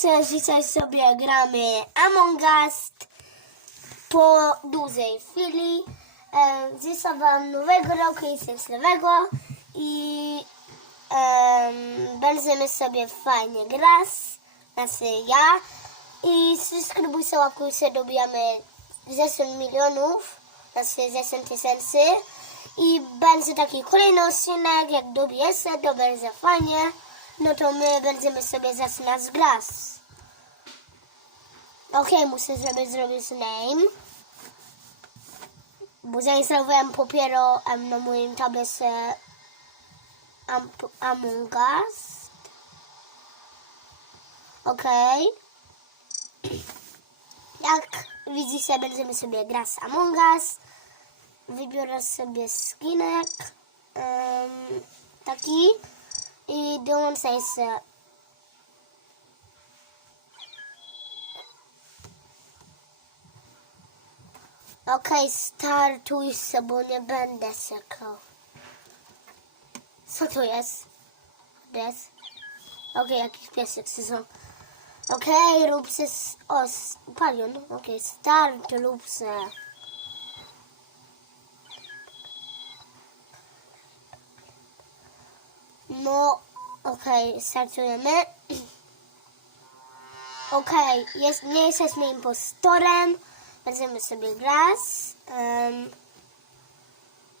Cześć, dzisiaj sobie gramy Among Us po dużej chwili. E, Zrysowałam nowego roku i szczęśliwego i em, będziemy sobie fajnie grać, znaczy ja. I subskrybujcie, łapkujcie, dobijamy 10 milionów, znaczy 10 tysięcy. I będzie taki kolejny odcinek, jak dobijecie, to będzie fajnie. No to my będziemy sobie zaczynać grać. Okej, muszę sobie zrobić name. Bo zainstalowałem dopiero em, na moim tablecie Am Among Us. Okej. Jak widzicie, będziemy sobie grać Among Us. Wybiorę sobie skinek. em, taki. I dołączaj się. Okej, startuj się, bo nie będę czekał. Co to jest? Des? Okej, jakiś piesek są. Okej, rób się... s- O, palion. Okej, start, rób się. No, okej, startujemy. Okej, jest, nie jesteśmy impostorem. Będziemy sobie grać. Um,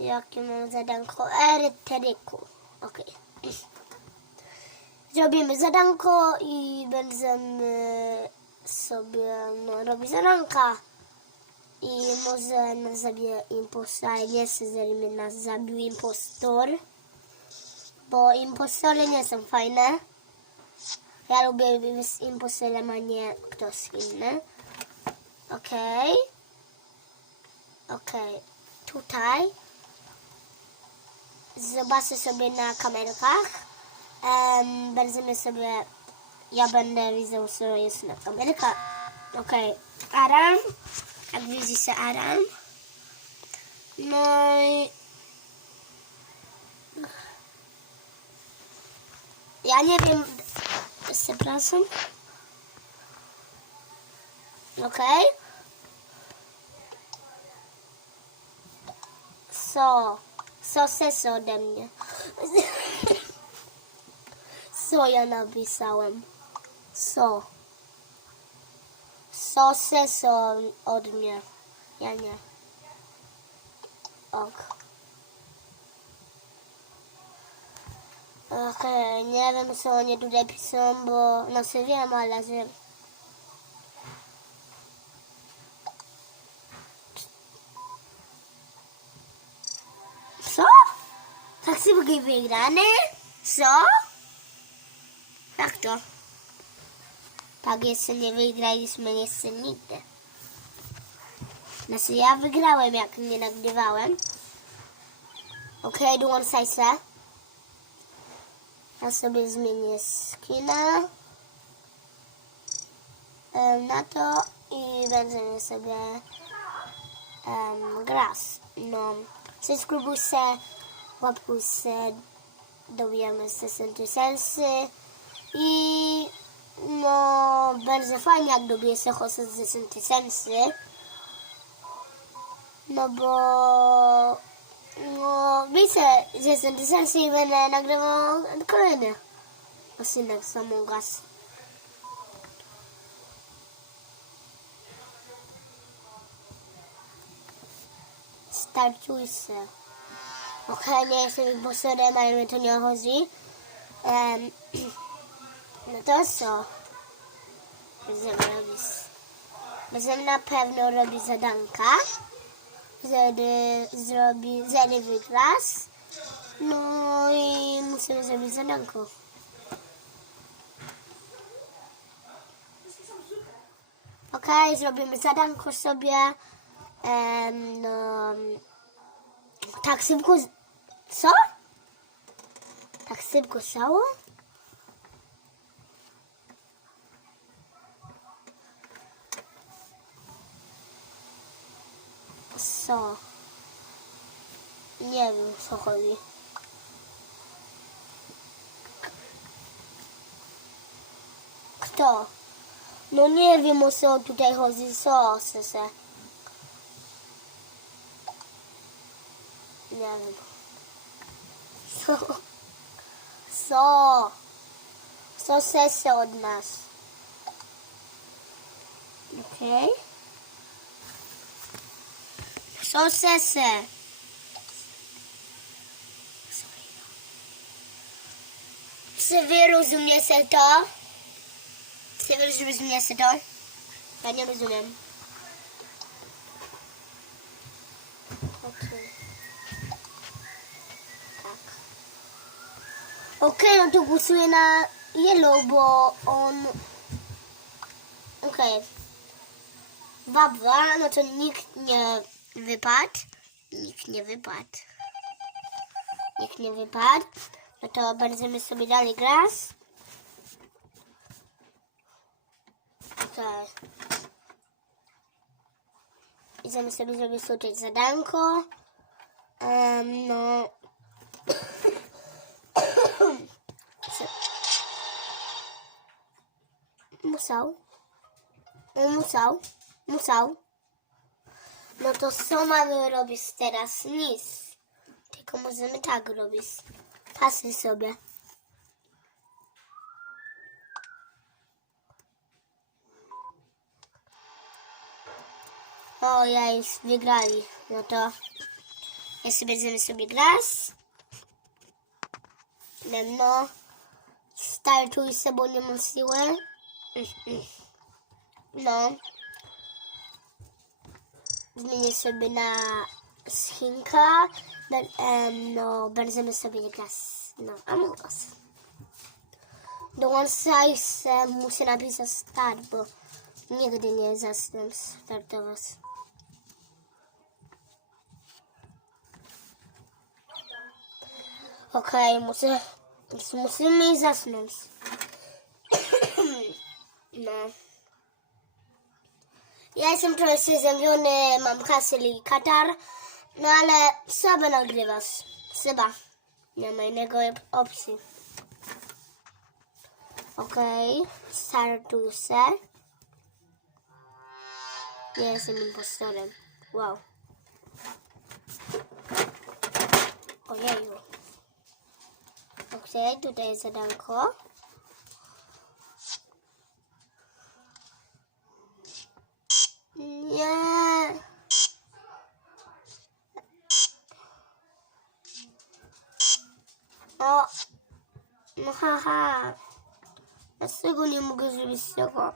jakie mam zadanko? Eryteryku. Okej. Zrobimy zadanko i będziemy sobie no, robić zadanka. I może nas zabije impostor, ale nie chcę, żeby nas zabił impostor bo impostory nie są fajne. Ja lubię być impostorem, a nie ktoś inny. Okej. Okej. Tutaj. Zobaczę sobie na kamerkach. Um, będziemy sobie... Ja będę widział, co jest na kamerkach. Okej. Aram. Jak widzicie, Aram. No i... Ja nie wiem. Przepraszam. Okej. Co? Co chcesz ode mnie? Co ja napisałem? Co? Co chcesz o- od mnie? Ja nie. Ok. Okej, nie wiem co oni tutaj piszą, bo no się wiem, ale że... Co? Tak szybko wygrany? Co? Jak to? Tak jeszcze nie wygraliśmy jeszcze nigdy. Znaczy ja wygrałem jak nie nagrywałem. Okej, dołączaj się. Ja sobie zmienię skina na to i będziemy sobie um, grać. No, subskrybuj się, łapkuj się, dobijamy 10 tysięcy i no, będzie fajnie jak dobiję się chociaż 10 tysięcy. No bo no, wiecie, że jestem tysięcy i będę nagrywał kolejny odcinek z Among Us. Startuj się. Okej, nie jestem impostorem, ale mnie to nie chodzi. Em, no to co? Będziemy robić... Będziemy na pewno robić zadanka żeby zrobić, żeby wygrać. No i musimy zrobić zadanko. Okej, zrobimy zadanko sobie. Em, no, tak szybko. Co? Tak szybko stało? Co? Nie wiem, co chodzi. to? No nie wiem o co tutaj chodzi, co se. Nie wiem. Co? Co? Co sese od nas? Okej. Co sese? Czy wy rozumiecie to? Czy wy rozumiecie to? Ja nie rozumiem. Okej. Tak. Okej, no to głosuję na yellow, bo on... Okej. Dwa, dwa, no to nikt nie wypadł. Nikt nie wypadł. Nikt nie wypadł. No to będziemy sobie dalej grać. Okej. Idziemy sobie zrobić tutaj zadanko. Em, no... Musiał. No to co mamy robić teraz? Nic. Tylko możemy tak robić. Pasy sobie. O, ja już wygrali. No to jeszcze będziemy sobie grać. No, startuj się, bo nie mam siły. No. Zmienię sobie na schinka. Ben, em, no, będziemy sobie grać. No, Among Us. Dołączaj się, muszę napisać start, bo nigdy nie zacznę startować. Okej, muszę, musimy zasnąć. no. Ja jestem trochę zaziemiony, mam hasyl i katar, no ale trzeba nagrywać. Trzeba. Nie ma innego op- opcji. Okej, startuj się. Nie jestem impostorem. Wow. Ojeju. Okej, tutaj jest zadanko. Nie. No. No haha. Ja z tego nie mogę zrobić z tego.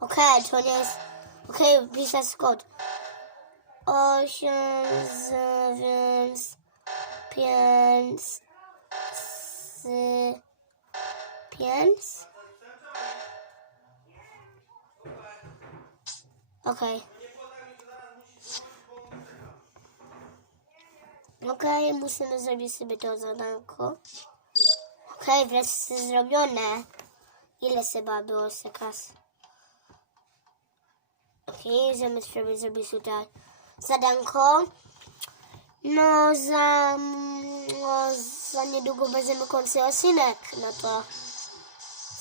Okej, okay, to nie jest... Okej, okay, pisać kod. 8, 9, 5, 5... Okej. Okay. Okej, okay, musimy zrobić sobie to zadanko. Okej, okay, wreszcie zrobione. Ile chyba było sekaz? Okej, okay, idziemy sobie zrobić tutaj zadanko. No, za, no, za niedługo będziemy kończyć osinek. No to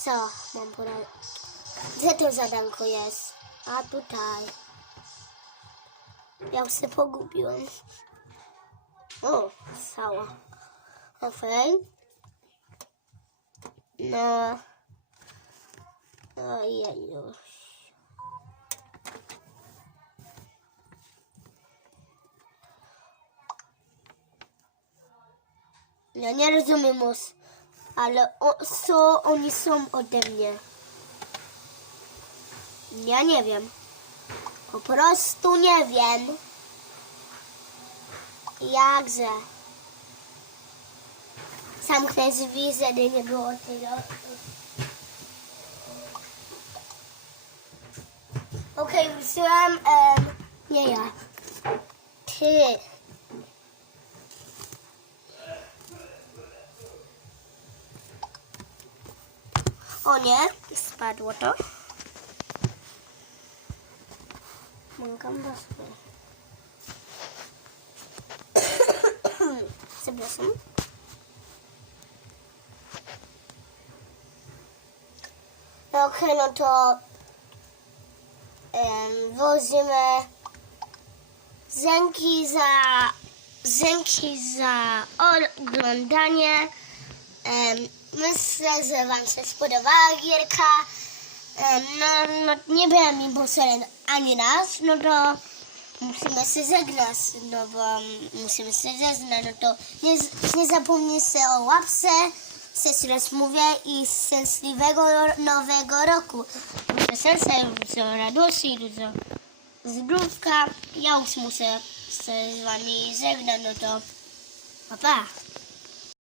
co mam poradzić? Gdzie to zadanko jest? A tutaj. Ja się pogubiłem. O, cała. Okej. No. Ojej, już. Ja nie rozumiem os, ale o, co oni są ode mnie? Ja nie wiem. Po prostu nie wiem. Jakże? Zamknę drzwi, żeby nie było tego. Okej, wróciłam. em, nie ja. Ty. O nie, spadło to. Gambaskę. Przepraszam. No okej, no to em, wozimy Zenki za Zenki za oglądanie. Em, myślę, że Wam się spodobała gierka. Em, no, no nie byłem impostorem ani raz, no to musimy się żegnać, no bo musimy się żegnać, no to nie, nie zapomnijcie o łapce, jeszcze raz mówię i szczęśliwego nowego roku. Dużo serca, dużo radości, dużo zdrówka. Ja już muszę się z Wami żegnać, no to pa pa.